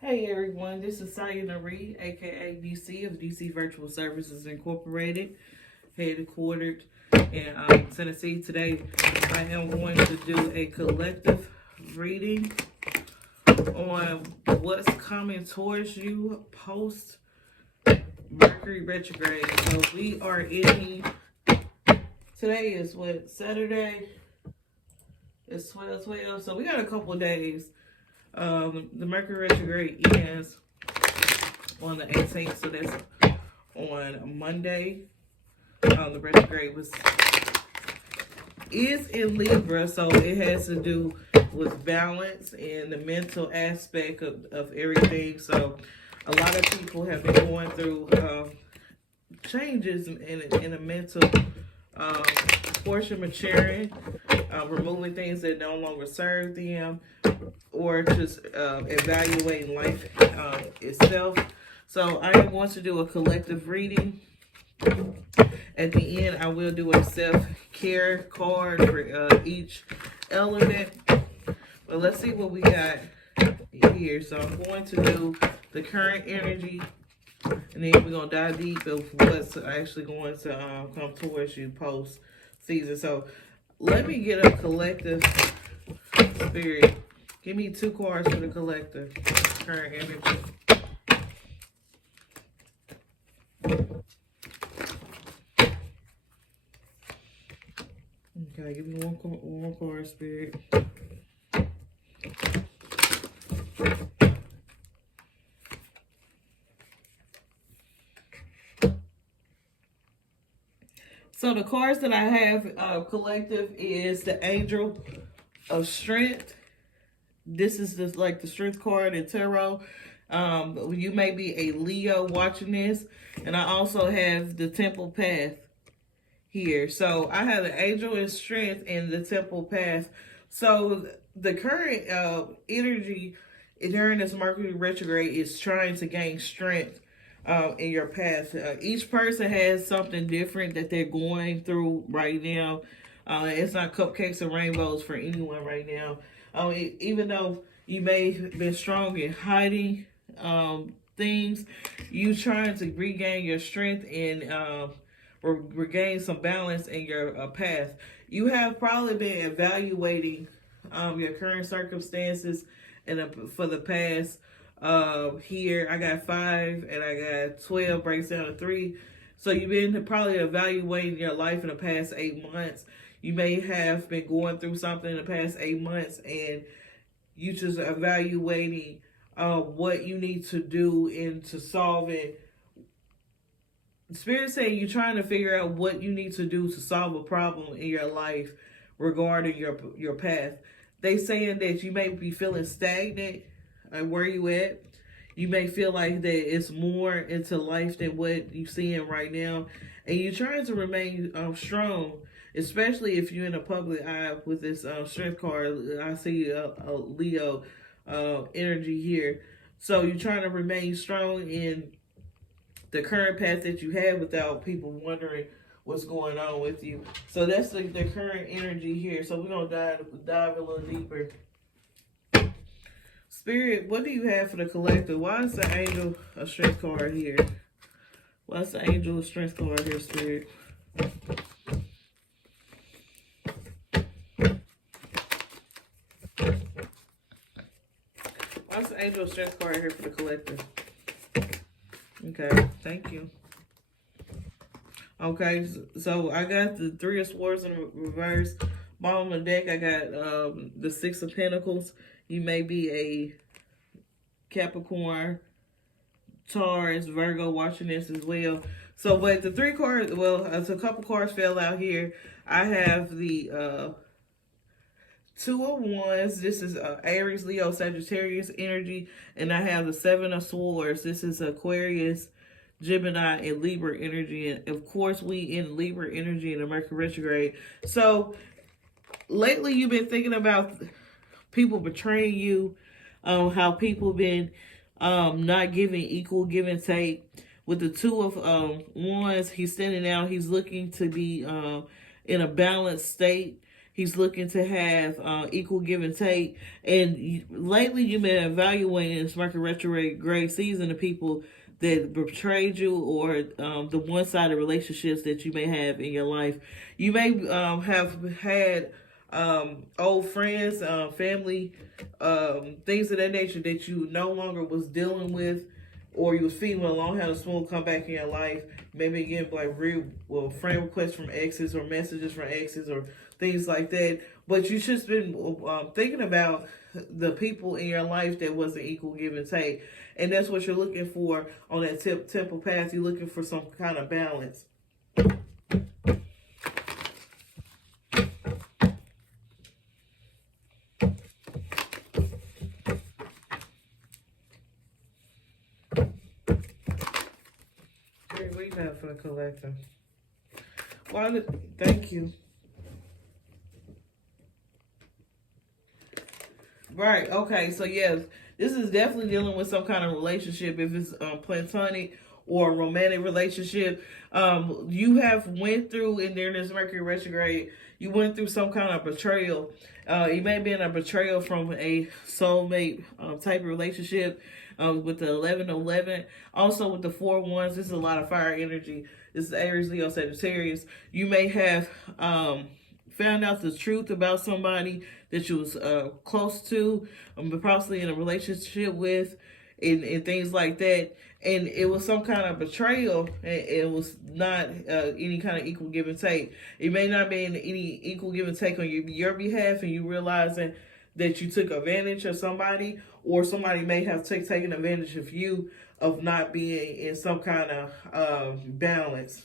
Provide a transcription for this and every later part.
Hey everyone, this is Sayana Reed, aka DC of DC Virtual Services Incorporated, headquartered in Tennessee. Today, I am going to do a collective reading on what's coming towards you post Mercury Retrograde. So we are in. Today is what, Saturday? It's 12/12. So we got a couple of days. The Mercury Retrograde ends on the 18th, so that's on Monday. The retrograde is in Libra, so it has to do with balance and the mental aspect of everything. So a lot of people have been going through changes in a mental portion, maturing, removing things that no longer serve them, or just evaluating life itself. So I am going to do a collective reading. At the end, I will do a self-care card for each element. But let's see what we got here. So I'm going to do the current energy, and then we're going to dive deep of what's actually going to come towards you post-season. So let me get a collective spirit. Give me 2 cards for the collective current energy. Okay, give me one card, spirit. So the cards that I have collective is the Angel of Strength. This is just like the Strength card in Tarot. You may be a Leo watching this. And I also have the Temple Path here. So I have the Angel of Strength and the Temple Path. So the current energy during this Mercury retrograde is trying to gain strength in your path. Each person has something different that they're going through right now. It's not cupcakes and rainbows for anyone right now. Even though you may have been strong in hiding things, you trying to regain your strength and regain some balance in your path. You have probably been evaluating your current circumstances for the past here. I got 5 and I got 12 breaks down to 3. So you've been probably evaluating your life in the past 8 months. You may have been going through something in the past 8 months, and you just evaluating what you need to do into solving. Spirit saying you're trying to figure out what you need to do to solve a problem in your life regarding your path. They saying that you may be feeling stagnant where you at. You may feel like that it's more into life than what you're seeing right now, and you're trying to remain strong, especially if you're in a public eye with this strength card. I see a Leo energy here. So you're trying to remain strong in the current path that you have without people wondering what's going on with you. So that's the current energy here. So we're going to dive a little deeper. Spirit, what do you have for the collective? Why is the Angel of Strength card here? Why is the Angel of Strength card here, Spirit? Why is the Angel of Strength card here for the collective? Okay, thank you. Okay, so I got the 3 of Swords in reverse. Bottom of the deck, I got the 6 of Pentacles. You may be a Capricorn, Taurus, Virgo watching this as well. So, but the 3 cards, well, a couple cards fell out here. I have the 2 of Wands. This is Aries, Leo, Sagittarius energy. And I have the 7 of Swords. This is Aquarius, Gemini, and Libra energy. And of course, we in Libra energy in the Mercury retrograde. So lately you've been thinking about people betraying you, how people been not giving equal give and take. With the 2 of Wands, he's standing out. He's looking to be in a balanced state. He's looking to have equal give and take. And lately, you've been evaluating this Mercury Retrograde season the people that betrayed you, or the one-sided relationships that you may have in your life. You may have had old friends, family, things of that nature that you no longer was dealing with, or you was feeling alone, had a spoon come back in your life. Maybe again, like friend requests from exes, or messages from exes, or things like that. But you just been thinking about the people in your life that was an equal give and take. And that's what you're looking for on that temple path. You're looking for some kind of balance. Okay, what do you have for the collector? Thank you. Right, okay, so yes, this is definitely dealing with some kind of relationship. If it's platonic or romantic relationship, you have went through, and during this Mercury retrograde, you went through some kind of betrayal. You may be in a betrayal from a soulmate type of relationship with the 1111. Also with the 4 wands, this is a lot of fire energy. This is Aries, Leo, Sagittarius. You may have found out the truth about somebody that you was close to, but possibly in a relationship with, and things like that. And it was some kind of betrayal, and it was not any kind of equal give and take. It may not be any equal give and take on your behalf, and you realizing that you took advantage of somebody, or somebody may have taken advantage of you, of not being in some kind of balance.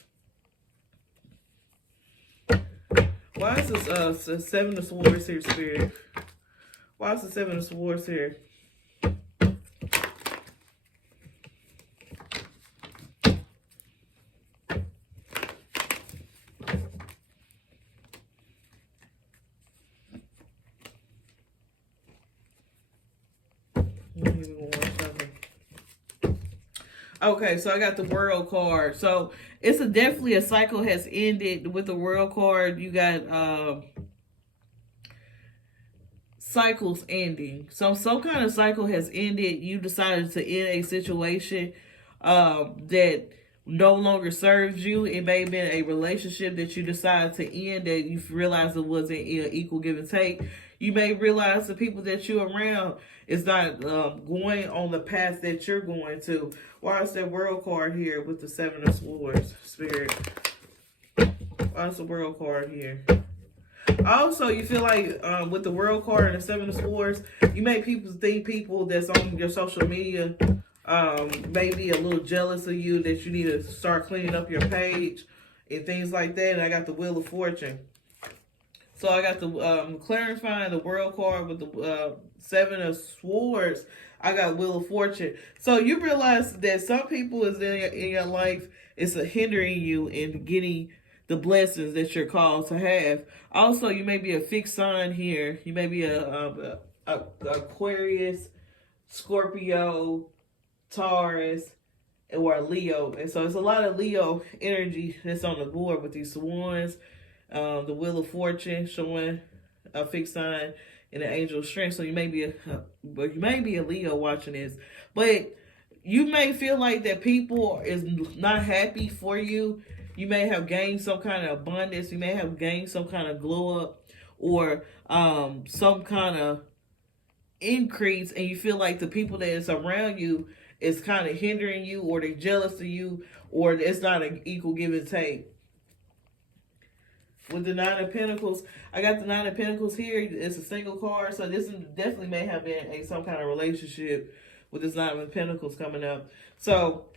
Why is this 7 of Swords here, Spirit? Why is the 7 of Swords here? Okay, so I got the World card. So it's definitely a cycle has ended with the World card. You got cycles ending. So some kind of cycle has ended. You decided to end a situation that no longer serves you. It may have been a relationship that you decided to end that you realized it wasn't equal give and take. You may realize the people that you're around is not going on the path that you're going to. Why is that World card here with the 7 of Swords, Spirit? Why is the World card here? Also, you feel like with the World card and the 7 of Swords, you make people that's on your social media maybe a little jealous of you, that you need to start cleaning up your page and things like that. And I got the Wheel of Fortune. So I got the clarifying the World card with the 7 of Swords. I got Wheel of Fortune. So you realize that some people is in your life is hindering you in getting the blessings that you're called to have. Also, you may be a fixed sign here. You may be a Aquarius, Scorpio, Taurus, or a Leo. And so it's a lot of Leo energy that's on the board with these wands. The Wheel of Fortune showing a fixed sign and an angel of strength. So you may be a Leo watching this, but you may feel like that people is not happy for you. You may have gained some kind of abundance. You may have gained some kind of glow up, or some kind of increase, and you feel like the people that is around you is kind of hindering you, or they're jealous of you, or it's not an equal give and take. With the 9 of Pentacles, I got the 9 of Pentacles here. It's a single card, so this definitely may have been some kind of relationship with this 9 of Pentacles coming up. So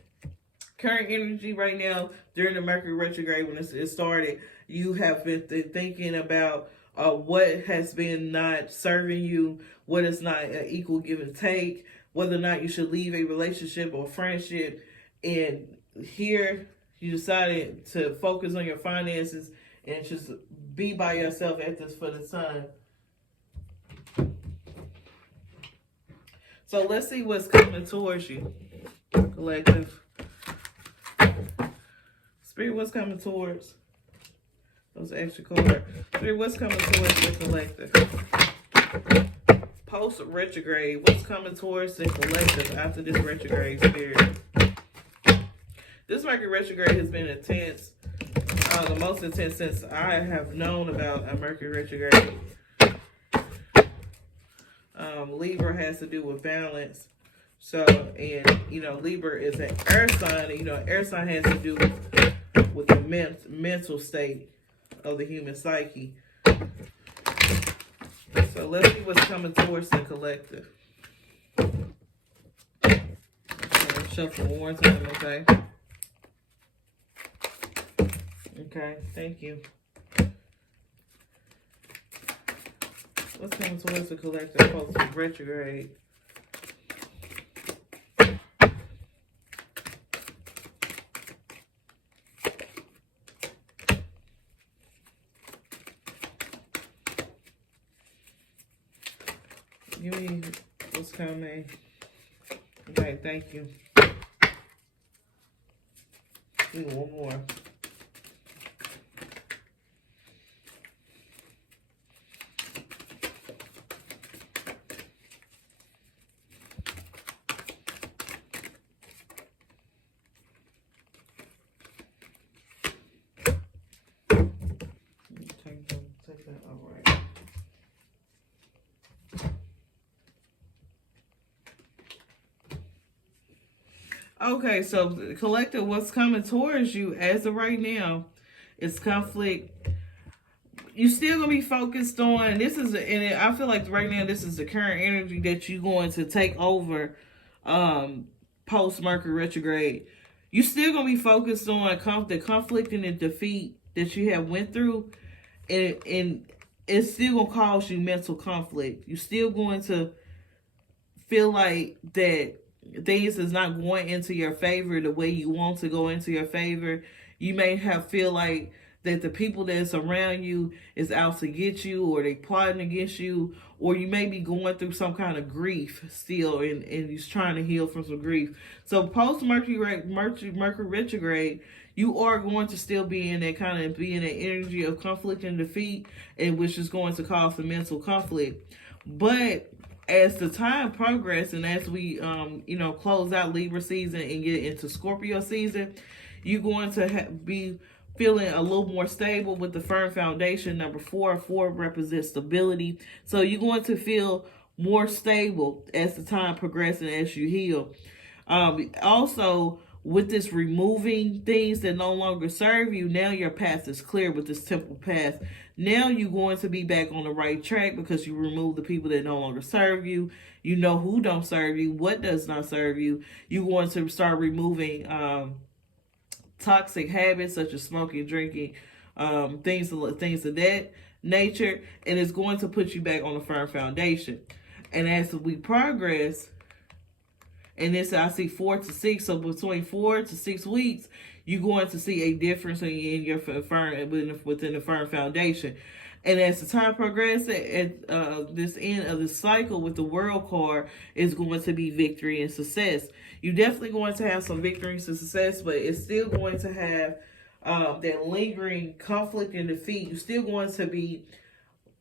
current energy right now during the Mercury retrograde, when it started, you have been thinking about what has been not serving you, what is not an equal give and take, whether or not you should leave a relationship or friendship. And here you decided to focus on your finances and just be by yourself at this for the Sun. So let's see what's coming towards you, collective. Spirit, what's coming towards Those extra cards. Spirit, what's coming towards the collective? Post retrograde, what's coming towards the collective after this retrograde, Spirit? This Mercury retrograde has been intense, the most intense since I have known about a Mercury retrograde. Libra has to do with balance. So, and you know, Libra is an air sign. And, you know, air sign has to do with the mental state of the human psyche. So let's see what's coming towards the collective. Shuffle one more time, okay? Okay, thank you. What's coming towards the collective post retrograde? Give me what's coming. Okay, thank you. Give me one more. Take that, all right. Okay, so collective, what's coming towards you as of right now is conflict. You're still gonna be focused on this is, and I feel like right now this is the current energy that you're going to take over post Mercury retrograde. You're still gonna be focused on the conflict and the defeat that you have went through, and it's still gonna cause you mental conflict. You're still going to feel like that things is not going into your favor the way you want to go into your favor. You may feel like that the people that's around you is out to get you, or they plotting against you, or you may be going through some kind of grief still, and you're trying to heal from some grief. So post Mercury retrograde, you are going to still be in that kind of energy of conflict and defeat, and which is going to cause some mental conflict. But as the time progresses, and as we close out Libra season and get into Scorpio season, you're going to be feeling a little more stable with the firm foundation. Number 4 represents stability. So you're going to feel more stable as the time progresses and as you heal. Also, with this removing things that no longer serve you, now your path is clear with this temple path. Now you're going to be back on the right track because you remove the people that no longer serve you. You know who don't serve you, what does not serve you. You're going to start removing toxic habits such as smoking, drinking, things of that nature, and it's going to put you back on a firm foundation. And as we progress, and this I see 4 to 6, so between 4 to 6 weeks, you're going to see a difference in your firm within the firm foundation. And as the time progresses, at this end of the cycle with the World card is going to be victory and success. You're definitely going to have some victory and success, but it's still going to have that lingering conflict and defeat. You're still going to be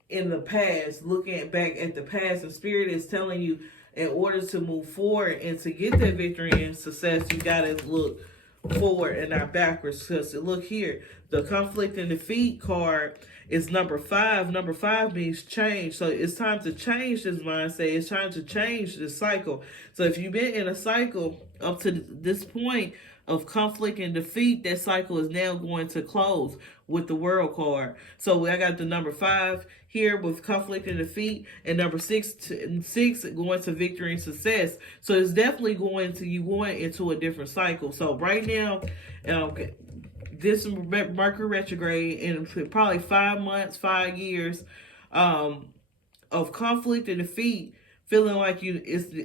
in the past, looking back at the past, and Spirit is telling you, in order to move forward and to get that victory and success, you got to look forward and not backwards. Because look here, the conflict and defeat card is number 5. Number 5 means change. So it's time to change this mindset. It's time to change this cycle. So if you've been in a cycle up to this point of conflict and defeat, that cycle is now going to close with the World card. So I got the number 5 here with conflict and defeat, and number 6 going to victory and success. So it's definitely going into a different cycle. So right now, this Mercury retrograde in probably 5 months, 5 years of conflict and defeat, feeling like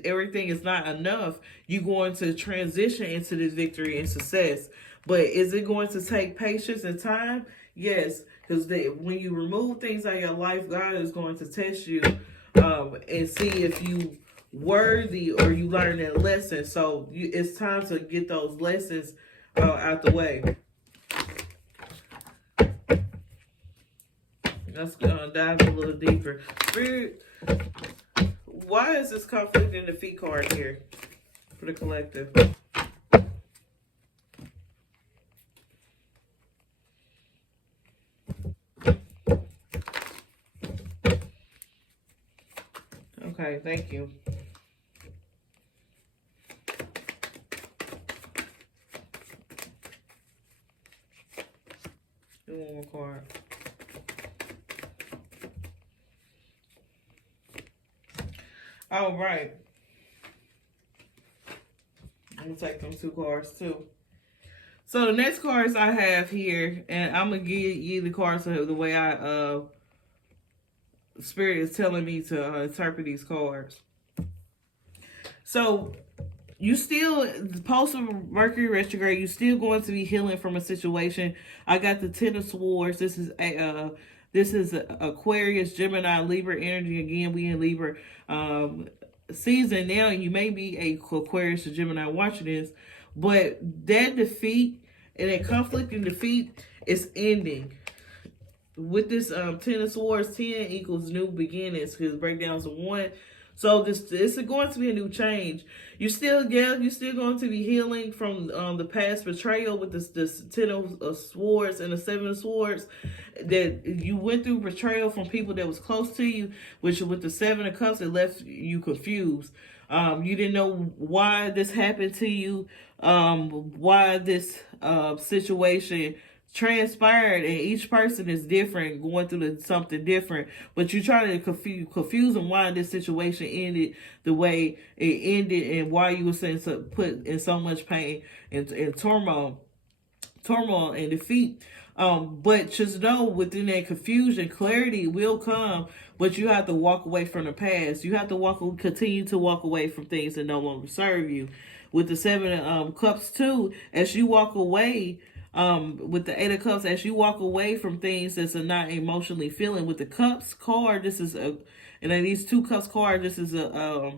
everything is not enough, you're going to transition into this victory and success. But is it going to take patience and time? Yes, because when you remove things out of your life, God is going to test you and see if you worthy or you learn that lesson. So it's time to get those lessons out the way. Let's dive a little deeper. Spirit, why is this conflict and defeat card here for the collective? Okay, thank you. Do one more card. All right. I'm going to take them 2 cards too. So the next cards I have here, and I'm going to give you the cards the way I, Spirit is telling me to interpret these cards. So you still, post Mercury retrograde, you're still going to be healing from a situation. I got the 10 of Swords. This is Aquarius, Gemini, Libra energy. Again, we in Libra season now, and you may be a Aquarius or Gemini watching this, but that defeat and that conflict and defeat is ending. With this 10 of Swords, 10 equals new beginnings, because breakdowns of 1. So this is going to be a new change. You're still going to be healing from the past betrayal with this 10 of Swords and the 7 of Swords. That you went through betrayal from people that was close to you, which with the 7 of Cups, it left you confused. You didn't know why this happened to you, why this situation transpired, and each person is different, going through something different, but you're trying to confuse them why this situation ended the way it ended, and why you were put in so much pain and turmoil and defeat. But just know, within that confusion, clarity will come, but you have to walk away from the past. You have to continue to walk away from things that no longer serve you. With the 7 of Cups too, as you walk away, with the 8 of Cups, as you walk away from things that's not emotionally feeling. With the Cups card, this is and then these 2 Cups card, this is a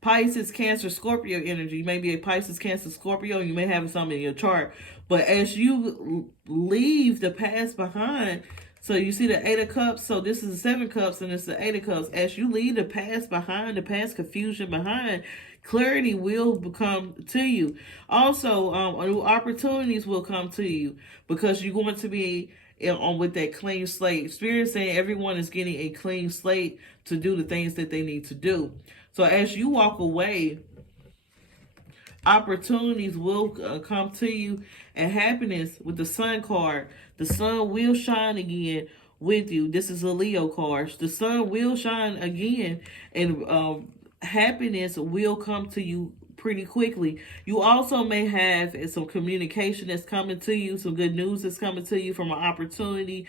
Pisces, Cancer, Scorpio energy. You may be a Pisces, Cancer, Scorpio. You may have some in your chart. But as you leave the past behind, so you see the 8 of Cups. So this is the 7 Cups and it's the 8 of Cups. As you leave the past behind, the past confusion behind, clarity will come to you. Also, new opportunities will come to you, because you're going to be on with that clean slate. Spirit saying everyone is getting a clean slate to do the things that they need to do. So as you walk away, opportunities will come to you, and happiness with the Sun card. The sun will shine again with you. This is a Leo card. The sun will shine again, and happiness will come to you pretty quickly. You also may have some communication that's coming to you, some good news that's coming to you from an opportunity,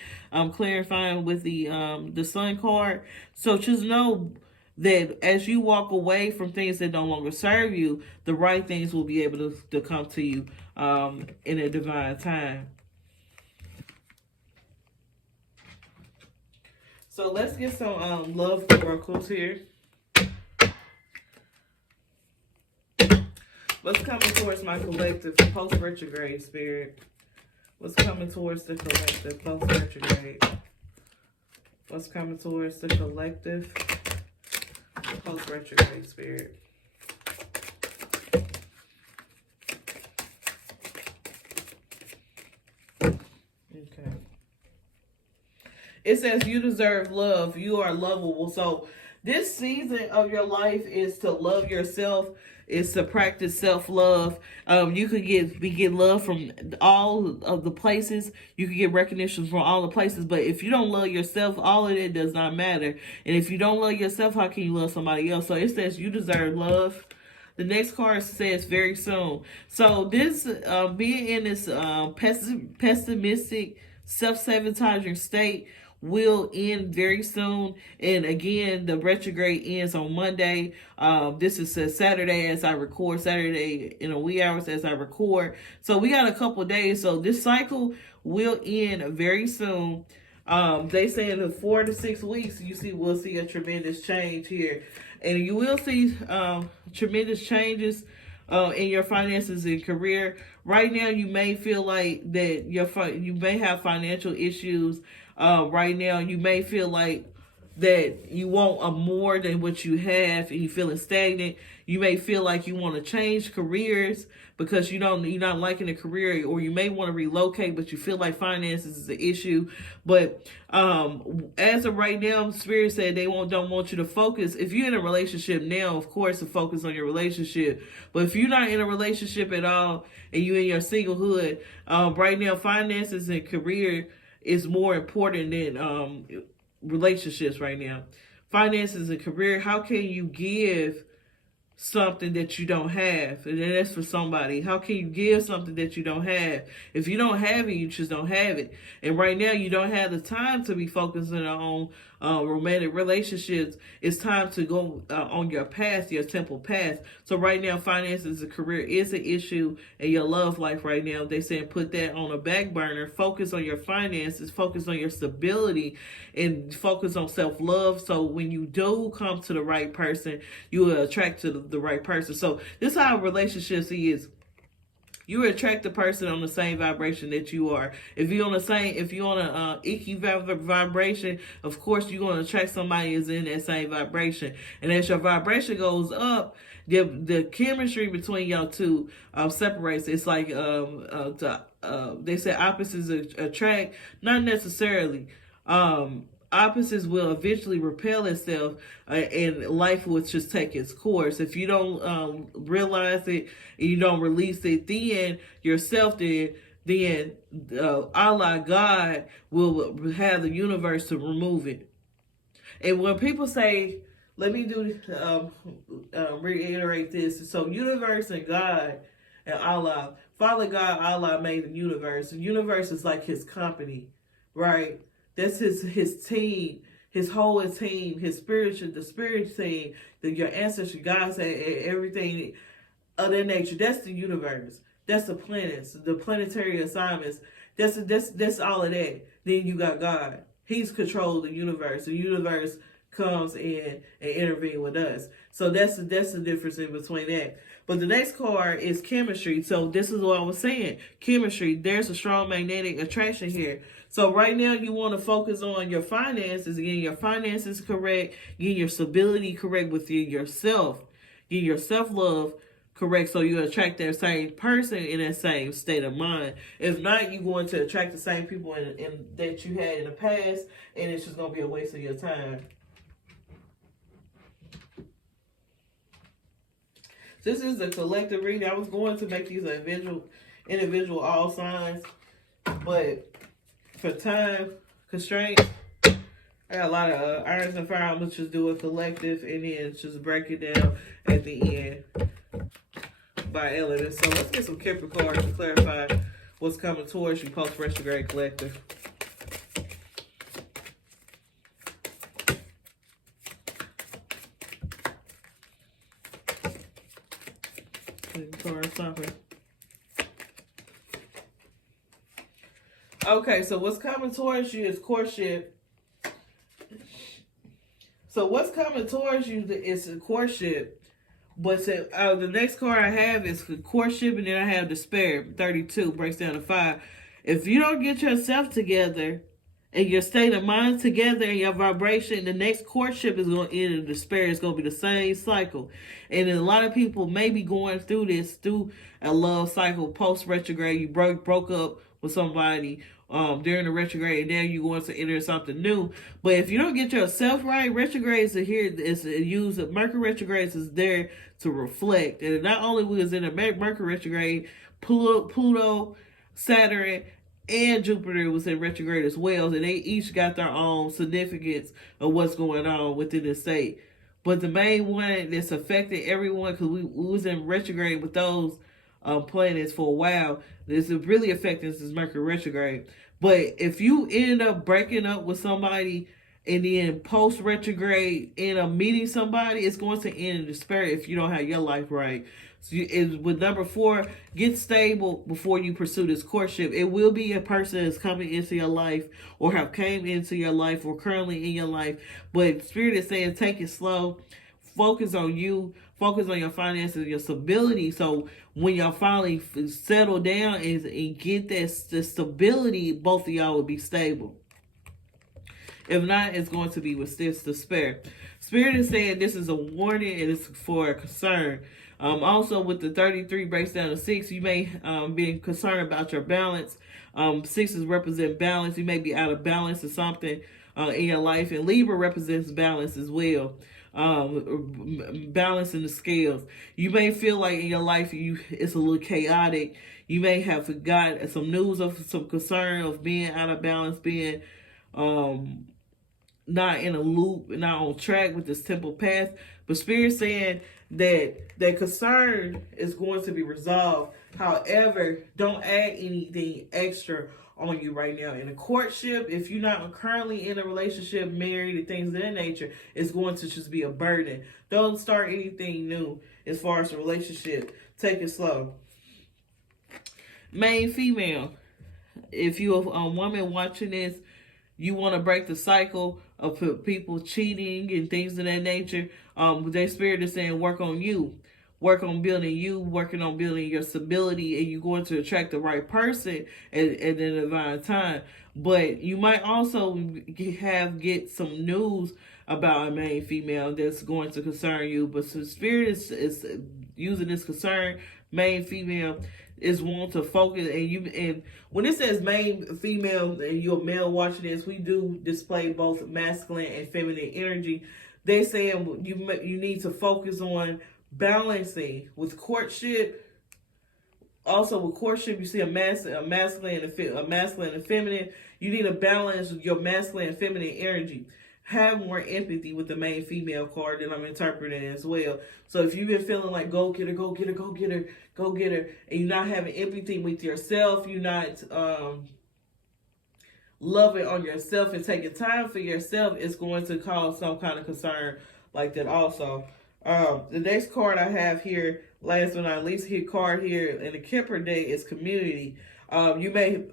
clarifying with the Sun card. So just know that as you walk away from things that no longer serve you, the right things will be able to come to you in a divine time. So let's get some love oracles here. What's coming towards my collective post-retrograde, Spirit? What's coming towards the collective post-retrograde? What's coming towards the collective post-retrograde, Spirit? Okay. It says you deserve love. You are lovable. So this season of your life is to love yourself. Is to practice self-love. You could get love from all of the places. You could get recognition from all the places. But if you don't love yourself, all of it does not matter. And if you don't love yourself, how can you love somebody else? So it says you deserve love. The next card says very soon. So this being in this pessimistic, self-sabotaging state will end very soon. And again, the retrograde ends on Monday. This is a Saturday as I record, Saturday in a wee hours as I record. So we got a couple of days. So this cycle will end very soon. They say in the 4 to 6 weeks, we'll see a tremendous change here. And you will see tremendous changes in your finances and career. Right now, you may feel like that you may have financial issues. right now. You may feel like that you want a more than what you have and you feeling stagnant. You may feel like you want to change careers because you're not liking the career, or you may want to relocate, but you feel like finances is an issue. But as of right now, Spirit said they don't want you to focus. If you're in a relationship now, of course, to focus on your relationship. But if you're not in a relationship at all and you're in your singlehood, right now, finances and career is more important than relationships right now. Finances and career, how can you give something that you don't have? And that's for somebody. How can you give something that you don't have? If you don't have it, you just don't have it. And right now, you don't have the time to be focusing on romantic relationships. It's time to go on your path, your temple path. So right now, finances and career is an issue in your love life right now. They saying put that on a back burner. Focus on your finances. Focus on your stability, and focus on self-love. So when you do come to the right person, you will attract to the right person. So this is how relationships is. You attract the person on the same vibration that you are. If you're on a icky vibration, of course you're going to attract somebody who's in that same vibration. And as your vibration goes up, the chemistry between y'all two separates. It's like they say opposites attract. Not necessarily. Opposites will eventually repel itself, and life will just take its course. If you don't realize it and you don't release it, then yourself, then Allah, God, will have the universe to remove it. And when people say, let me reiterate this. So universe and God and Allah, Father God, Allah made the universe. The universe is like his company, right? That's his team, his whole team, the spirit team, your ancestors, God said, everything of that nature. That's the universe. That's the planets, the planetary assignments. That's all of that. Then you got God. He's controlled the universe. The universe comes in and intervene with us. So that's the difference in between that. But the next card is chemistry. So this is what I was saying. Chemistry. There's a strong magnetic attraction here. So right now you want to focus on your finances, getting your finances correct, getting your stability correct within yourself, getting your self-love correct, so you attract that same person in that same state of mind. If not, you're going to attract the same people that you had in the past, and it's just going to be a waste of your time. This is a collective reading. I was going to make these individual all signs, but for time constraints, I got a lot of irons and fire. I'm going to just do a collective and then just break it down at the end by element. So let's get some Capricorn cards to clarify what's coming towards you post-retrograde collective. Okay, so what's coming towards you is courtship. So what's coming towards you is courtship. But the next card I have is courtship, and then I have despair. 32 breaks down to 5. If you don't get yourself together and your state of mind together and your vibration, the next courtship is going to end in despair. It's going to be the same cycle. And a lot of people may be going through a love cycle post-retrograde. You broke up with somebody during the retrograde, and now you're going to enter something new. But if you don't get yourself right, retrogrades are here. Mercury retrogrades is there to reflect. And not only was in a Mercury retrograde, Pluto, Saturn, and Jupiter was in retrograde as well, and they each got their own significance of what's going on within the state. But the main one that's affected everyone, because we was in retrograde with those planets for a while, this is really affecting this Mercury retrograde. But if you ended up breaking up with somebody and then post retrograde end up meeting somebody, it's going to end in despair if you don't have your life right. So with number 4, get stable before you pursue this courtship. It will be a person that's coming into your life or have came into your life or currently in your life. But Spirit is saying take it slow. Focus on you. Focus on your finances and your stability. So when y'all finally settle down and get the stability, both of y'all will be stable. If not, it's going to be with this despair. Spirit is saying this is a warning and it's for a concern. Also, with the 33 breaks down to 6, you may be concerned about your balance. Sixes represent balance. You may be out of balance or something in your life. And Libra represents balance as well. Balance in the scales. You may feel like in your life it's a little chaotic. You may have forgot some news of some concern of being out of balance, being not in a loop, not on track with this temple path. But Spirit saying that concern is going to be resolved. However, don't add anything extra on you right now. In a courtship, if you're not currently in a relationship, married, and things of that nature, it's going to just be a burden. Don't start anything new as far as a relationship. Take it slow. Main female. If you're a woman watching this, you want to break the cycle of people cheating and things of that nature. Their spirit is saying work on you. Work on building you, working on building your stability, and you're going to attract the right person at the divine time. But you might also get some news about a main female that's going to concern you. But so Spirit is using this concern, main female, is want to focus, and when it says main female and you're a male watching this, we do display both masculine and feminine energy. They're saying you need to focus on balancing with courtship. Also with courtship, you see a masculine and feminine. You need to balance your masculine and feminine energy. Have more empathy with the main female card that I'm interpreting as well. So if you've been feeling like go get her, go get her, go get her, go get her, and you're not having empathy with yourself, you're not loving on yourself and taking time for yourself, it's going to cause some kind of concern like that also. The next card I have here, last but not least, card here in the Kemper deck is community. You may,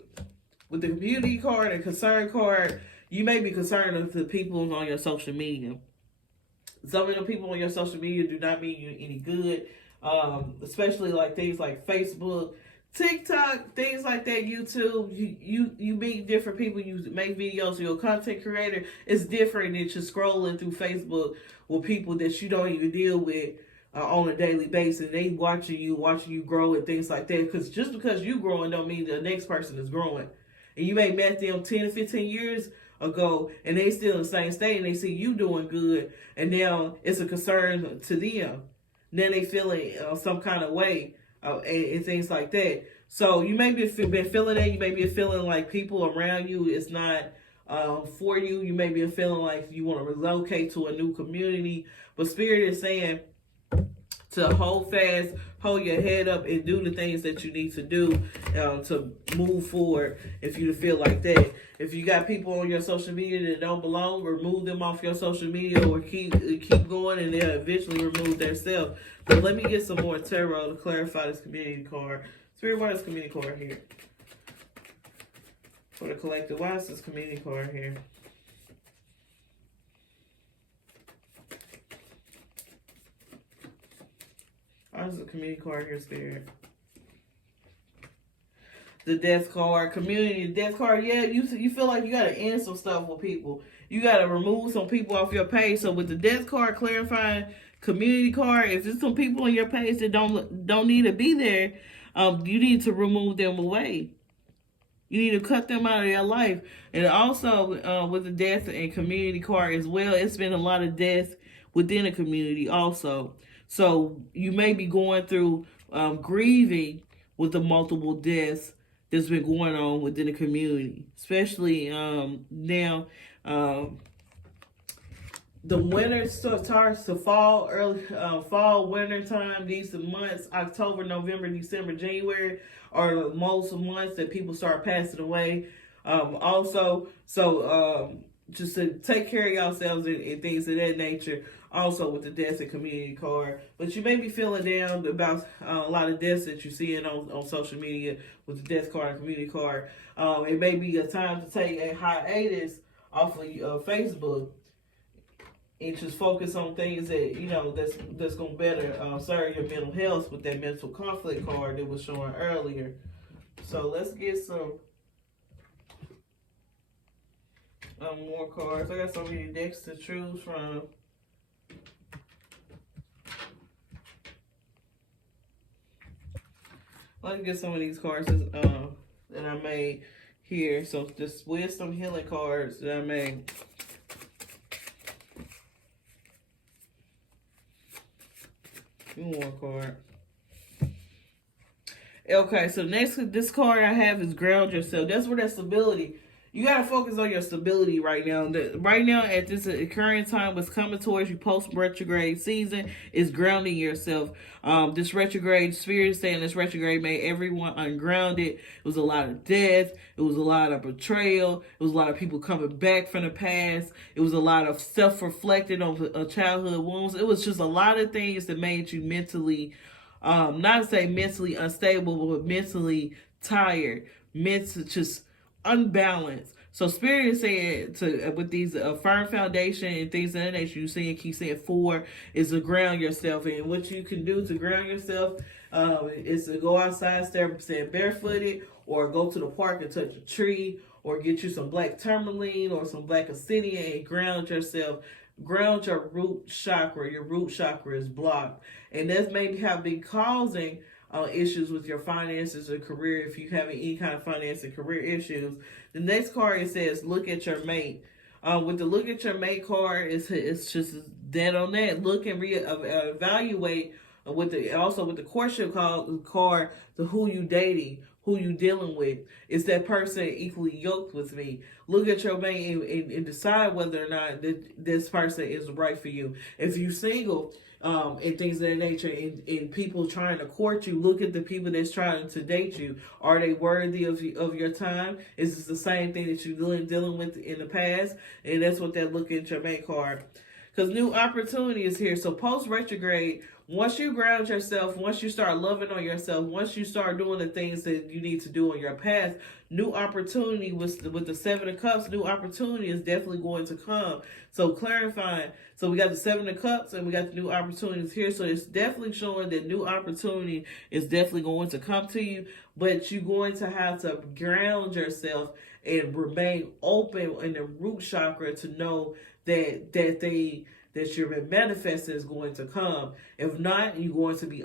with the community card and concern card, you may be concerned with the people on your social media. Some of the people on your social media do not mean you any good, especially like things like Facebook, TikTok, things like that, YouTube. You meet different people, you make videos, you're a content creator. It's different than just scrolling through Facebook with people that you don't even deal with on a daily basis. They watching you grow and things like that. Because just because you growing don't mean the next person is growing. And you may met them 10 or 15 years ago and they still in the same state and they see you doing good and now it's a concern to them. Then they feeling some kind of way and things like that. So you may be been feeling that. You may be feeling like people around you is not for you. You may be feeling like you want to relocate to a new community. But Spirit is saying to hold fast, hold your head up, and do the things that you need to do to move forward if you feel like that. If you got people on your social media that don't belong, remove them off your social media or keep going and they'll eventually remove themselves. But let me get some more tarot to clarify this community card. Spirit, what is community card here? For the collective, why is this community card here? Why is the community card here, Spirit? The death card, community, the death card. Yeah, you feel like you got to end some stuff with people. You got to remove some people off your page. So with the death card clarifying community card, if there's some people on your page that don't need to be there, you need to remove them away. You need to cut them out of your life. And also with the death and community card as well, it's been a lot of death within a community also. So you may be going through grieving with the multiple deaths that's been going on within the community, especially now. The winter starts to fall early, fall, winter time. These months, October, November, December, January, are the most months that people start passing away. Just to take care of yourselves and things of that nature. Also with the deaths and community card. But you may be feeling down about a lot of deaths that you're seeing on social media with the death card and community card. It may be a time to take a hiatus off of Facebook and just focus on things that, that's going to better serve your mental health with that mental conflict card that was showing earlier. So let's get some more cards. I got so many decks to choose from. Let's get some of these cards that I made here. So just wisdom healing cards that I made. One more card. Okay, so this card I have is ground yourself. That's where that stability. You gotta focus on your stability right now. Right now, at this current time, what's coming towards you post retrograde season is grounding yourself. This retrograde spirit saying this retrograde made everyone ungrounded. It was a lot of death. It was a lot of betrayal. It was a lot of people coming back from the past. It was a lot of self-reflecting on childhood wounds. It was just a lot of things that made you mentally, not to say mentally unstable, but mentally tired, just unbalanced. So Spirit is saying with these firm foundation and things of that nature, you keep saying 4 is to ground yourself. And what you can do to ground yourself is to go outside, stand barefooted, or go to the park and touch a tree, or get you some black tourmaline or some black obsidian and ground yourself. Ground your root chakra. Your root chakra is blocked, and that's maybe have been causing issues with your finances or career. If you have any kind of finance and career issues, the next card, it says look at your mate. With the look at your mate card, it's just dead on that. Look and evaluate with the courtship card, to who you dating, who you dealing with. Is that person equally yoked with me? Look at your mate and decide whether or not this person is right for you. If you're single, and things of that nature, and people trying to court you, look at the people that's trying to date you. Are they worthy of your time? Is this the same thing that you're dealing with in the past? And that's what that look at your mate card. Because new opportunity is here. So post retrograde, once you ground yourself, once you start loving on yourself, once you start doing the things that you need to do on your path, new opportunity with the 7 of Cups, new opportunity is definitely going to come. So clarifying. So we got the 7 of Cups and we got the new opportunities here. So it's definitely showing that new opportunity is definitely going to come to you, but you're going to have to ground yourself and remain open in the root chakra to know that you're manifesting is going to come. If not, you're going to be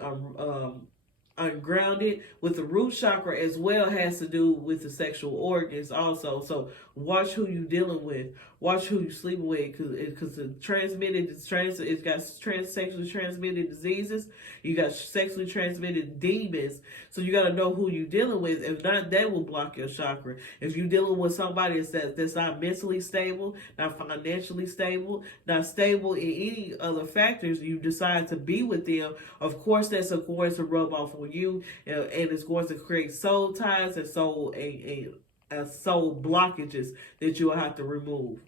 ungrounded. With the root chakra as well, has to do with the sexual organs also. So watch who you dealing with. Watch who you sleeping with, because it's got sexually transmitted diseases. You got sexually transmitted demons. So you got to know who you dealing with. If not, that will block your chakra. If you're dealing with somebody that's not mentally stable, not financially stable, not stable in any other factors, you decide to be with them, of course that's going to rub off on you, and it's going to create soul ties and soul blockages that you will have to remove.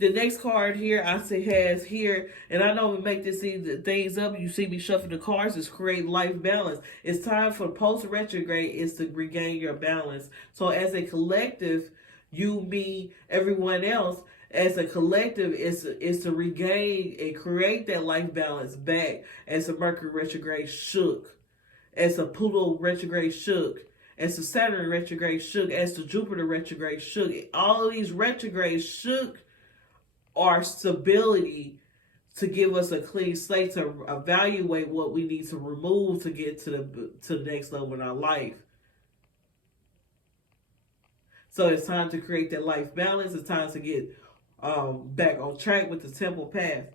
The next card here I say has here, and I know we make this things up. You see me shuffle the cards, is create life balance. It's time for post retrograde is to regain your balance. So as a collective, you, me, everyone else, as a collective is to regain and create that life balance back, as the Mercury retrograde shook, as the Pluto retrograde shook, as the Saturn retrograde shook, as the Jupiter retrograde shook. All of these retrogrades shook our stability to give us a clean slate to evaluate what we need to remove to get to the next level in our life. So it's time to create that life balance. It's time to get back on track with the temple path.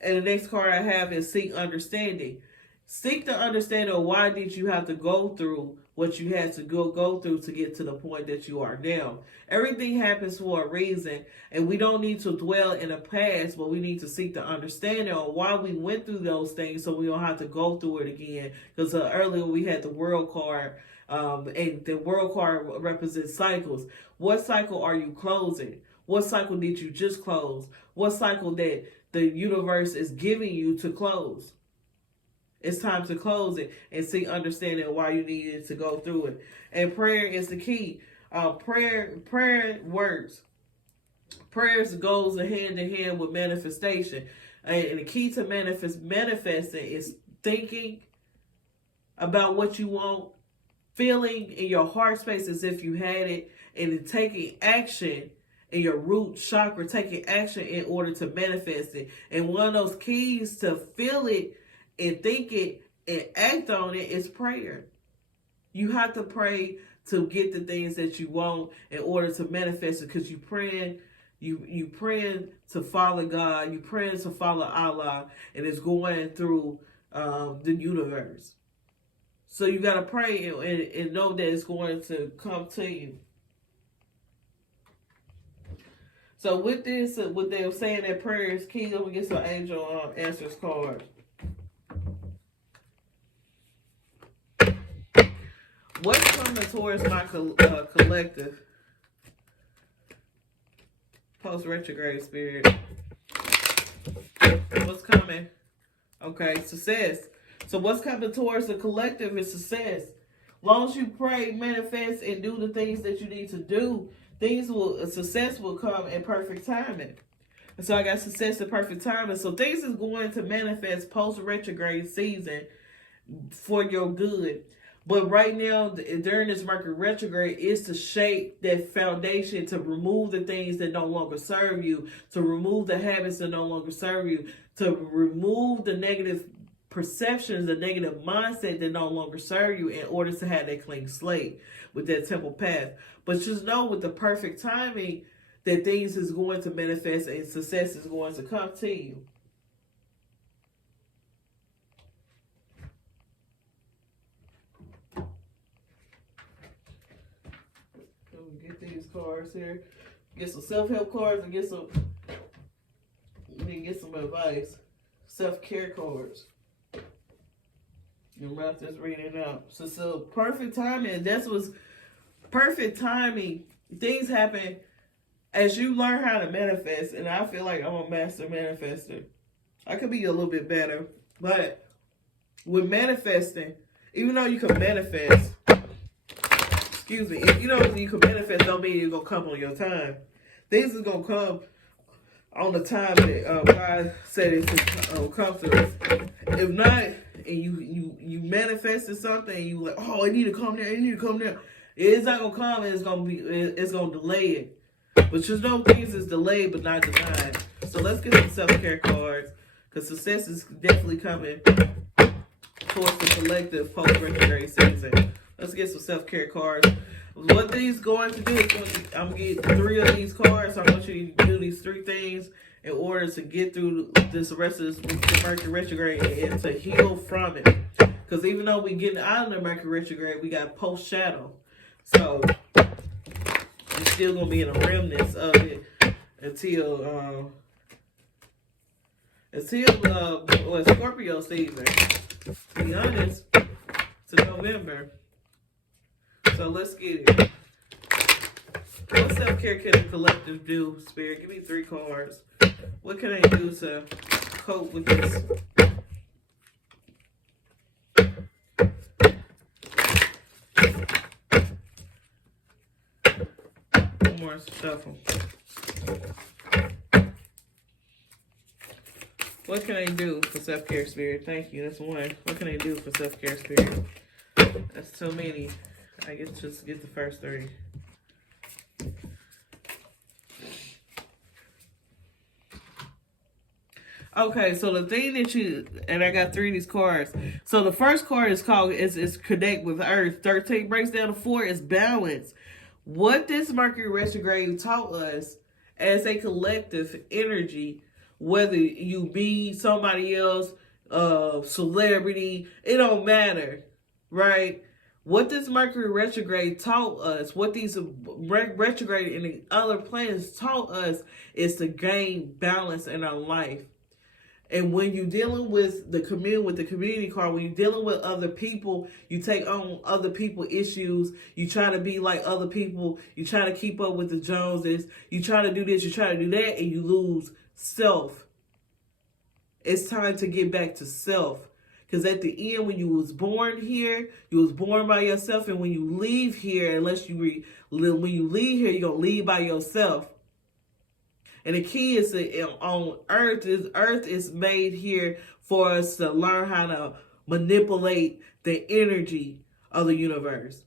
And the next card I have is seek understanding. Seek the understanding of why did you have to go through what you had to go through to get to the point that you are now. Everything happens for a reason, and we don't need to dwell in the past, but we need to seek the understanding of why we went through those things so we don't have to go through it again. Because earlier we had the world card, and the world card represents cycles. What cycle are you closing? What cycle did you just close? What cycle that the universe is giving you to close? It's time to close it and see understanding why you needed to go through it. And prayer is the key. Prayer works. Prayers goes hand in hand with manifestation. And the key to manifesting is thinking about what you want, feeling in your heart space as if you had it, and then taking action in your root chakra, taking action in order to manifest it. And one of those keys to feel it and think it and act on it is prayer. You have to pray to get the things that you want in order to manifest it, because you praying to follow God, you praying to follow Allah, and it's going through the universe. So you got to pray and know that it's going to come to you. So with this, what they were saying that prayer is key, let me get some angel answers cards. What's coming towards my collective? Post-retrograde spirit. What's coming? Okay, success. So what's coming towards the collective is success. As long as you pray, manifest, and do the things that you need to do, success will come in perfect timing. And so I got success in perfect timing. So things is going to manifest post-retrograde season for your good. But right now, during this Mercury retrograde, is to shape that foundation, to remove the things that no longer serve you, to remove the habits that no longer serve you, to remove the negative perceptions, the negative mindset that no longer serve you, in order to have that clean slate with that temple path. But just know with the perfect timing that things is going to manifest and success is going to come to you. Get these cards here. Get some self-help cards and get some advice. Self-care cards. Your mouth is reading out. So perfect timing. That's what's perfect timing. Things happen as you learn how to manifest. And I feel like I'm a master manifester. I could be a little bit better. But with manifesting, even though you can manifest, excuse me, if you know you can manifest, don't mean it's going to come on your time. Things is going to come on the time that God said it to come to us. If not, and you manifested something, and you like, oh, it need to come there, it need to come there. It's not going to come, and it's going to delay it. But just know things is delayed, but not denied. So let's get some self-care cards, because success is definitely coming towards the collective post-retrograde season. Let's get some self-care cards. What these going to do is I'm going to get 3 of these cards. I want you to do these 3 things in order to get through this rest of this Mercury retrograde and to heal from it. Because even though we're getting out of the Mercury retrograde, we got post-shadow. So you're still going to be in the remnants of it until Scorpio season. To be honest, to November. So let's get it. What self-care can the collective do, Spirit? Give me 3 cards. What can I do to cope with this? One more shuffle. What can I do for self-care, Spirit? Thank you. That's 1. What can I do for self-care, Spirit? That's too many. I guess just get the first 3. Okay, so the thing that and I got 3 of these cards. So the first card is called, is connect with Earth. 13 breaks down to 4 is balance. What this Mercury retrograde taught us as a collective energy, whether you be somebody else, celebrity, it don't matter, right? What this Mercury retrograde taught us, what these retrograde and the other planets taught us, is to gain balance in our life. And when you're dealing with the community card, when you're dealing with other people, you take on other people's issues. You try to be like other people. You try to keep up with the Joneses. You try to do this, you try to do that, and you lose self. It's time to get back to self. Because at the end, when you was born here, you was born by yourself. And when you leave here, when you leave here, you're going to leave by yourself. And the key is on Earth is made here for us to learn how to manipulate the energy of the universe.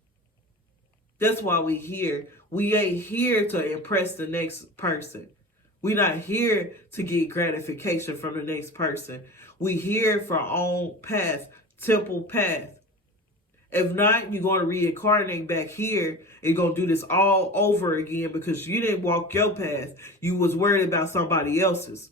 That's why we're here. We ain't here to impress the next person. We're not here to get gratification from the next person. We here for our own path, temple path. If not, you're going to reincarnate back here and going to do this all over again because you didn't walk your path. You was worried about somebody else's.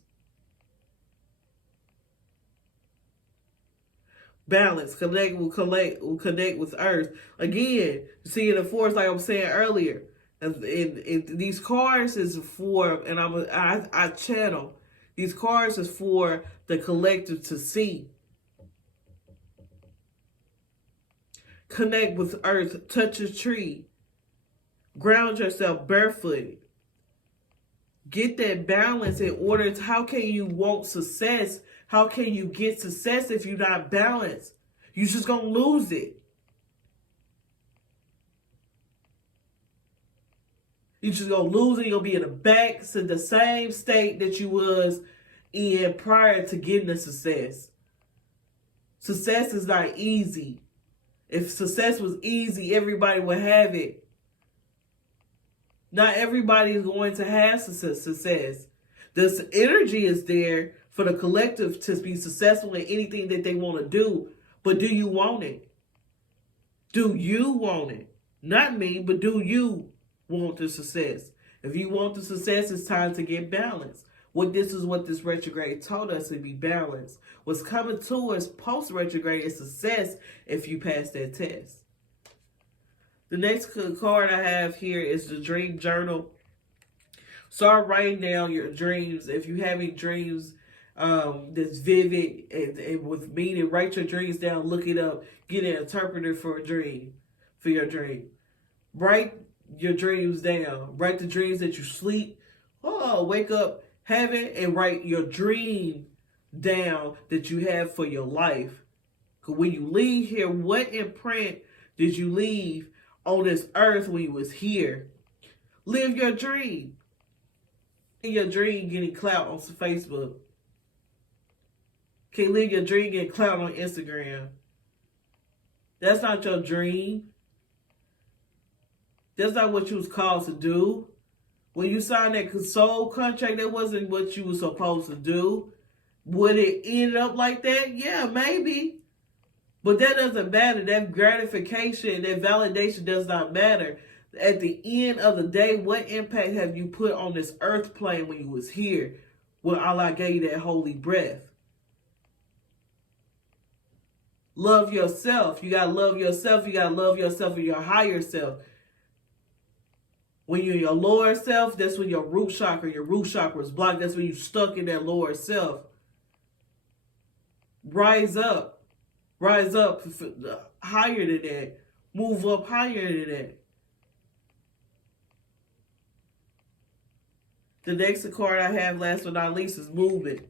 Balance, connect with Earth. Again, see in the force, like I was saying earlier, and these cards is for, and I channel. These cards is for the collective to see. Connect with Earth, touch a tree, ground yourself barefooted. Get that balance in order to, how can you want success? How can you get success if you're not balanced? You're just going to lose it. You're just going to lose it. You're going to be in the back to the same state that you was in prior to getting the success. Success is not easy. If success was easy, everybody would have it. Not everybody is going to have success. This energy is there for the collective to be successful in anything that they want to do. But do you want it? Do you want it? Not me, but do you want the success? If you want the success, it's time to get balanced. This is what this retrograde told us, to be balanced. What's coming to us post-retrograde is success if you pass that test. The next card I have here is the Dream Journal. Start writing down your dreams. If you're having dreams that's vivid and with meaning, write your dreams down, look it up, get an interpreter for your dream. Write your dreams down. Write the dreams that you sleep. Wake up, have it, and write your dream down that you have for your life. Because when you leave here, what imprint did you leave on this earth when you was here? Live your dream. In your dream getting clout on Facebook. Can't live your dream getting clout on Instagram. That's not your dream. That's not what you was called to do. When you signed that soul contract, that wasn't what you were supposed to do. Would it end up like that? Yeah, maybe. But that doesn't matter. That gratification, that validation does not matter. At the end of the day, what impact have you put on this earth plane when you was here? When Allah gave you that holy breath. Love yourself. You got to love yourself. You got to love yourself and your higher self. When you're in your lower self, that's when your root chakra is blocked. That's when you're stuck in that lower self. Rise up. Rise up higher than that. Move up higher than that. The next card I have, last but not least, is movement.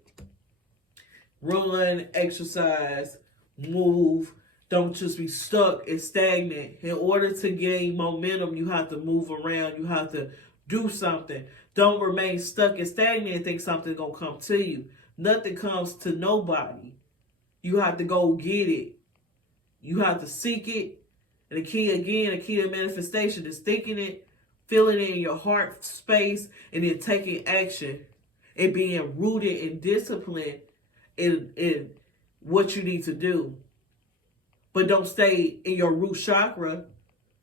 Run, exercise, move. Don't just be stuck and stagnant. In order to gain momentum, you have to move around. You have to do something. Don't remain stuck and stagnant and think something's going to come to you. Nothing comes to nobody. You have to go get it. You have to seek it. And the key to manifestation is thinking it, feeling it in your heart space, and then taking action and being rooted and disciplined in what you need to do. But don't stay in your root chakra.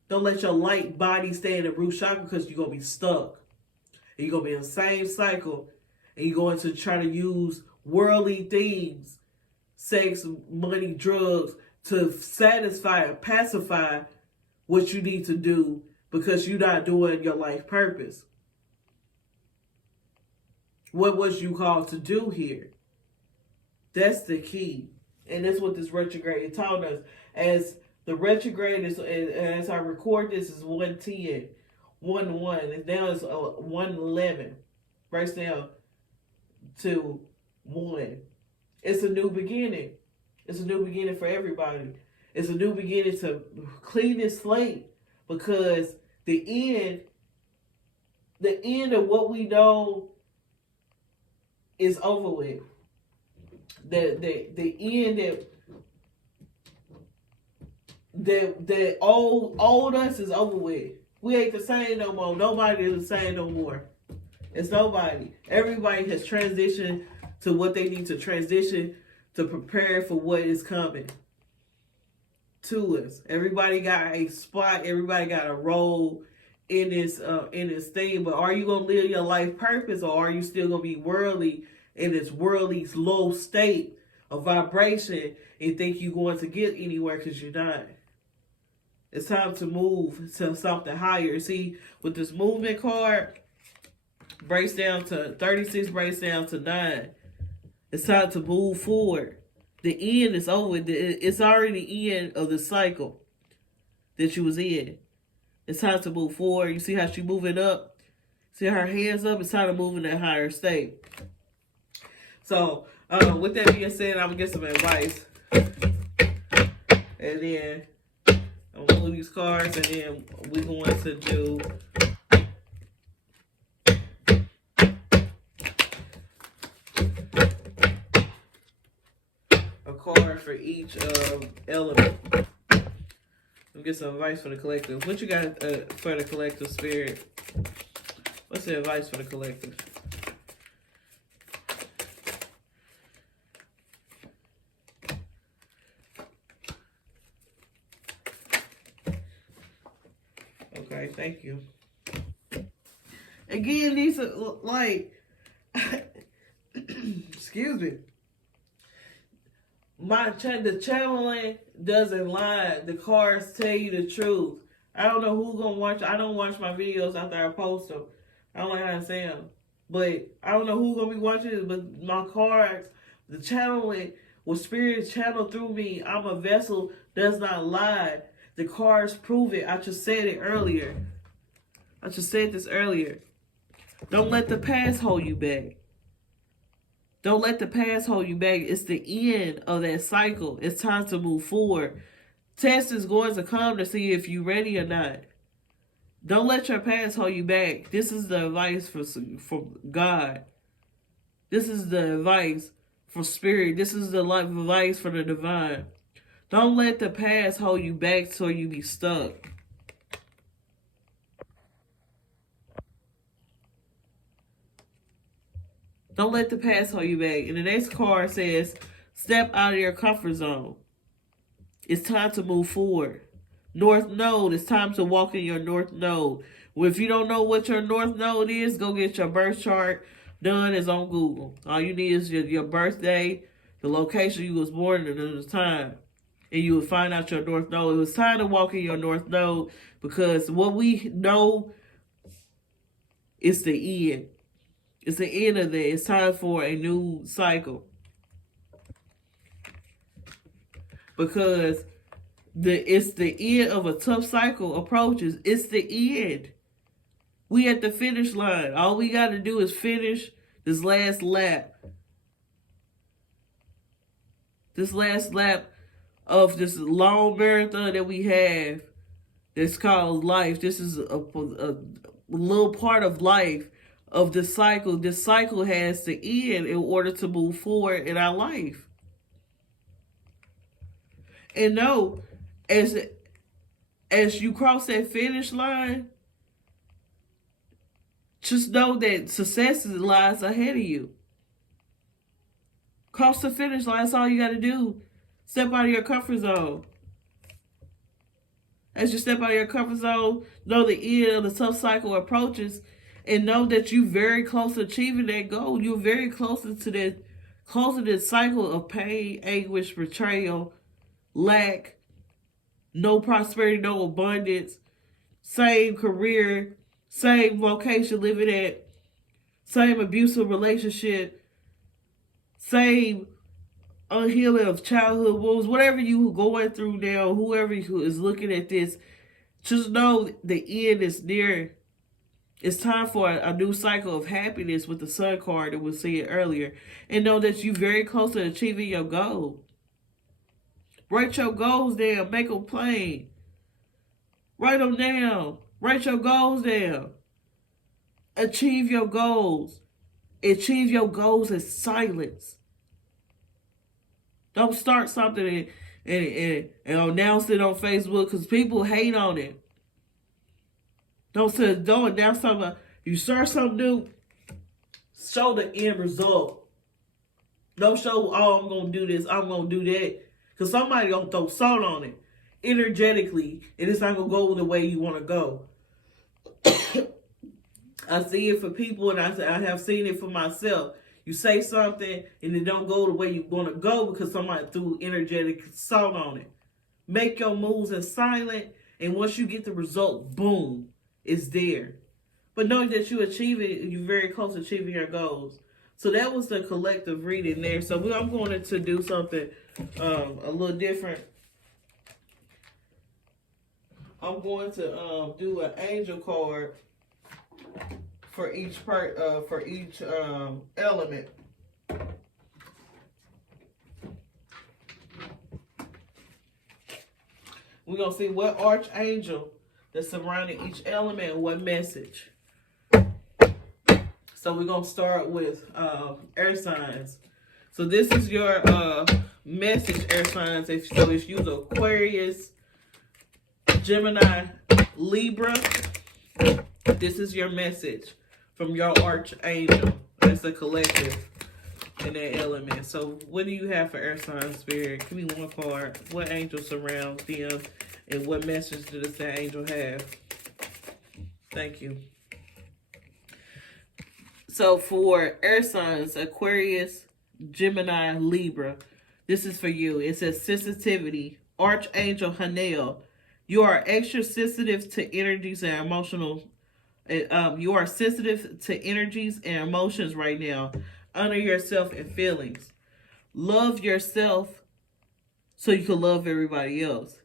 Don't let your light body stay in the root chakra because you're going to be stuck. And you're going to be in the same cycle. And you're going to try to use worldly things, sex, money, drugs, to satisfy or pacify what you need to do because you're not doing your life purpose. What was you called to do here? That's the key. And that's what this retrograde taught us. As the retrograde is, as I record this, is 110, 1-1, and now it's 111. Right down to 1. It's a new beginning. It's a new beginning for everybody. It's a new beginning to clean this slate because the end of what we know is over with. The end that old us is over with. We ain't the same no more. Nobody is the same no more. It's nobody. Everybody has transitioned to what they need to transition to prepare for what is coming to us. Everybody got a spot. Everybody got a role in this thing. But are you gonna live your life purpose, or are you still gonna be worldly in this worldly low state of vibration and think you're going to get anywhere because you're not? It's time to move to something higher. See, with this movement card, breaks down to 36, breaks down to 9. It's time to move forward. The end is over. It's already the end of the cycle that you was in. It's time to move forward. You see how she moving up? See her hands up? It's time to move in that higher state. So, with that being said, I'm going to get some advice. And then, I'm going to move these cards, and then we're going to do a card for each element. We'll get some advice for the collective. What you got for the collective, Spirit? What's the advice for the collective? Okay, thank you. Again, these are like, excuse me. The channeling doesn't lie. The cards tell you the truth. I don't know who's gonna watch. I don't watch my videos after I post them. I don't like how I say them. But I don't know who's gonna be watching it. But my cards, the channeling, what spirit channeled through me, I'm a vessel, does not lie. The cards prove it. I just said it earlier. I just said this earlier. Don't let the past hold you back. Don't let the past hold you back. It's the end of that cycle. It's time to move forward. Test is going to come to see if you're ready or not. Don't let your past hold you back. This is the advice from God. This is the advice for spirit. This is the advice for the divine. Don't let the past hold you back so you be stuck. Don't let the past hold you back. And the next card says, step out of your comfort zone. It's time to move forward. North Node, it's time to walk in your North Node. Well, if you don't know what your North Node is, go get your birth chart done. It's on Google. All you need is your birthday, the location you was born in, and the time. And you will find out your North Node. It was time to walk in your North Node because what we know is the end. It's the end of that. It's time for a new cycle. Because it's the end of a tough cycle approaches. It's the end. We at the finish line. All we got to do is finish this last lap. This last lap of this long marathon that we have that's called life. This is a little part of life, of the cycle. This cycle has to end in order to move forward in our life. And know, as you cross that finish line, just know that success lies ahead of you. Cross the finish line. That's all you got to do. Step out of your comfort zone. As you step out of your comfort zone, know the end of the tough cycle approaches, and know that you're very close to achieving that goal. You're very close to this cycle of pain, anguish, betrayal, lack, no prosperity, no abundance, same career, same location living at, same abusive relationship, same unhealing of childhood wounds, whatever you going through now, whoever who is looking at this, just know the end is near. It's time for a new cycle of happiness with the Sun card that we said earlier. And know that you're very close to achieving your goal. Write your goals down. Make them plain. Write them down. Write your goals down. Achieve your goals. Achieve your goals in silence. Don't start something and announce it on Facebook because people hate on it. Don't announce something. You start something new, show the end result. Don't show, oh, I'm going to do this, I'm going to do that. Because somebody going to throw salt on it energetically, and it's not going to go the way you want to go. I see it for people, and I have seen it for myself. You say something, and it don't go the way you want to go because somebody threw energetic salt on it. Make your moves in silent, and once you get the result, boom, it's there. But knowing that you achieve it, you're very close to achieving your goals. So that was the collective reading there. So I'm going to do something a little different. I'm going to do an angel card for each part, for each element. We're going to see what archangel that's surrounding each element and what message. So we're going to start with air signs. So this is your message, air signs. If you're Aquarius, Gemini, Libra, this is your message from your archangel. That's a collective in that element. So what do you have for air signs, Spirit? Give me one card. What angel surrounds them, and what message does that angel have? Thank you. So for air signs, Aquarius, Gemini, Libra, this is for you. It says sensitivity, Archangel Hanel. You are extra sensitive to energies and emotional. You are sensitive to energies and emotions right now. Honor yourself and feelings. Love yourself so you can love everybody else.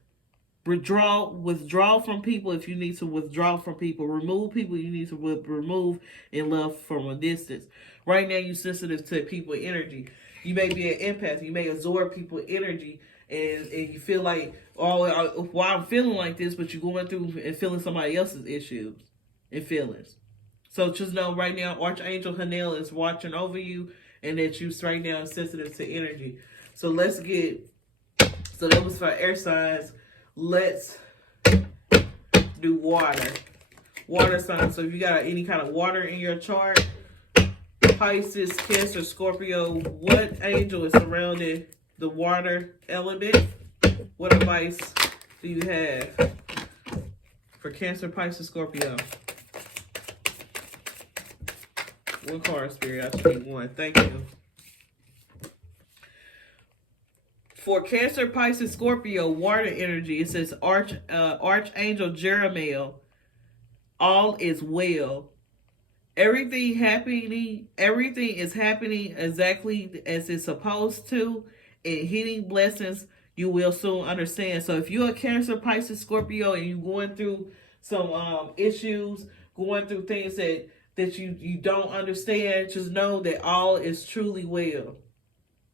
Withdraw from people if you need to withdraw from people. Remove people you need to remove and love from a distance. Right now, you're sensitive to people energy. You may be an empath. You may absorb people energy, and you feel like, oh, why I'm feeling like this, but you're going through and feeling somebody else's issues and feelings. So just know right now, Archangel Hanel is watching over you, and that you right now are sensitive to energy. So let's get. So that was for air signs. Let's do water. Water signs. So if you got any kind of water in your chart, Pisces, Cancer, Scorpio, what angel is surrounding the water element? What advice do you have for Cancer, Pisces, Scorpio? One card, Spirit. I should need one. Thank you. For Cancer, Pisces, Scorpio, water energy, it says Archangel Jeremiel, all is well. Everything is happening exactly as it's supposed to, and hitting blessings you will soon understand. So if you're a Cancer, Pisces, Scorpio, and you're going through some issues, going through things that you don't understand, just know that all is truly well.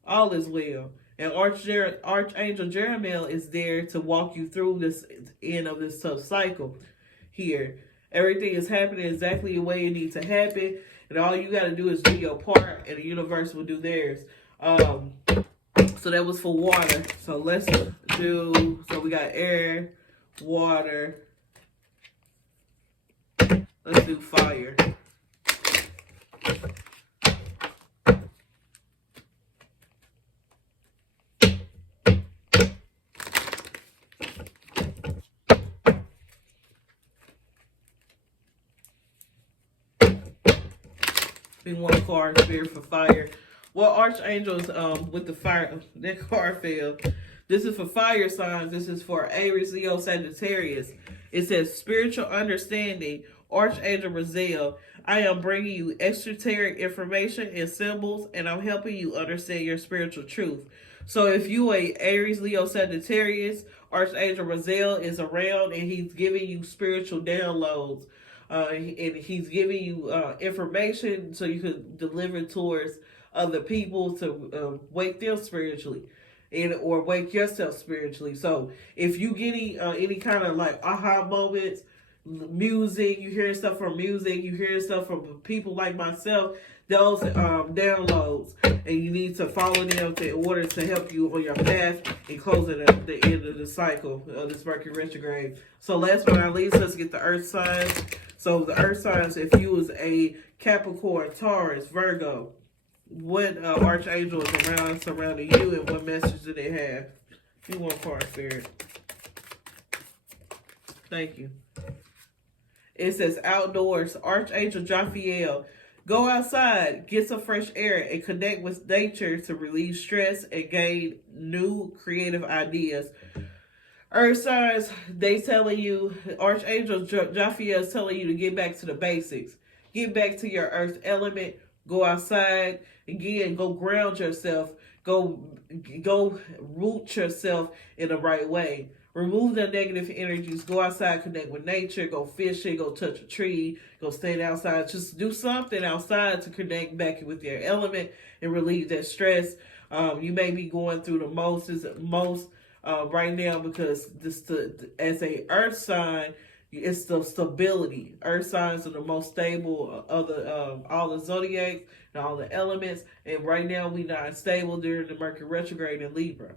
All is well. And Archangel Jeremiel is there to walk you through this end of this tough cycle here. Everything is happening exactly the way it needs to happen. And all you got to do is do your part, and the universe will do theirs. So that was for water. So let's do, so we got air, water. Let's do fire. One card, Spirit, for fire. Well, archangels with the fire, that card failed. This is for fire signs. This is for Aries, Leo, Sagittarius. It says spiritual understanding, Archangel Raziel. I am bringing you extraterritorial information and symbols, and I'm helping you understand your spiritual truth. So if you are Aries, Leo, Sagittarius, Archangel Raziel is around, and he's giving you spiritual downloads. And he's giving you information so you can deliver towards other people to wake them spiritually, or wake yourself spiritually. So if you get any kind of like aha moments, music, you hear stuff from music, you hear stuff from people like myself those downloads, and you need to follow them in order to help you on your path and closing the end of the cycle of this Mercury retrograde. So last but not least, let's get the earth signs. So the earth signs, if you was a Capricorn, Taurus, Virgo, what archangel is surrounding you, and what message do they have? You want card, Spirit. Thank you. It says outdoors, Archangel Jophiel. Go outside, get some fresh air, and connect with nature to relieve stress and gain new creative ideas. Earth signs, they telling you, Archangel Jophiel is telling you to get back to the basics. Get back to your earth element. Go outside. Again, go ground yourself. Go root yourself in the right way. Remove the negative energies. Go outside, connect with nature. Go fishing. Go touch a tree. Go stand outside. Just do something outside to connect back with your element and relieve that stress. You may be going through the most right now, because as a earth sign, it's the stability. Earth signs are the most stable of all the zodiacs and all the elements. And right now we not stable during the Mercury retrograde in Libra.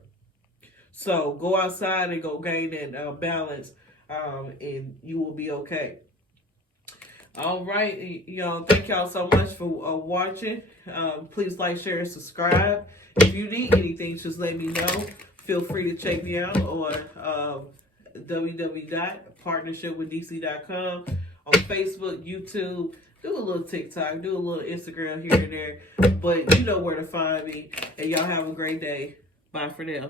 So go outside and go gain that balance, and you will be okay. All right, y'all. Thank y'all so much for watching. Please like, share, and subscribe. If you need anything, just let me know. Feel free to check me out on www.partnershipwithdc.com, on Facebook, YouTube. Do a little TikTok, do a little Instagram here and there. But you know where to find me. And y'all have a great day. Bye for now.